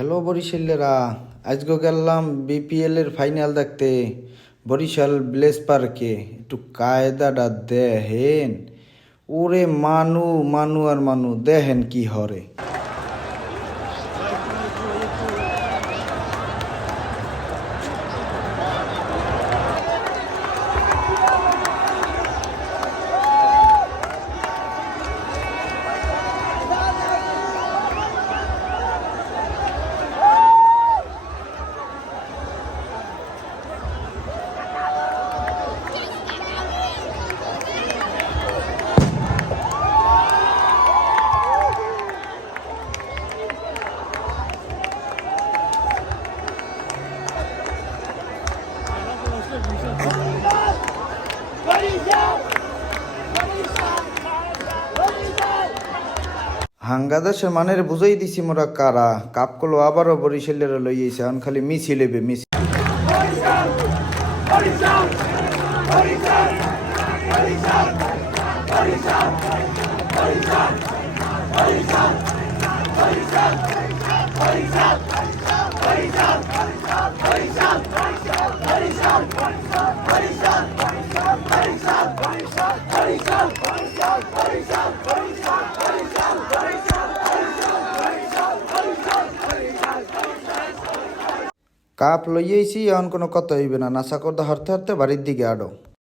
Hello বরিশালেরা, আজকে গেলাম BPL এর ফাইনাল দেখতে বরিশাল ব্লেস পার্কে। একটু কায়দাটা দেখেন, ওরে মানু মানু আর মানু দেখেন কি হরে। হাঙ্গাদাসের মানের বুঝাই দিছি মোরা কারা কাপ কলো আবারও বরিশালের লইয়েছে, এখন খালি মিছিল হইবে মিছিল। কাপ লইয়েছি, এখন কোনো কথা হইবে না, নাসা করতে হারতে হারতে বাড়ির দিকে আডো।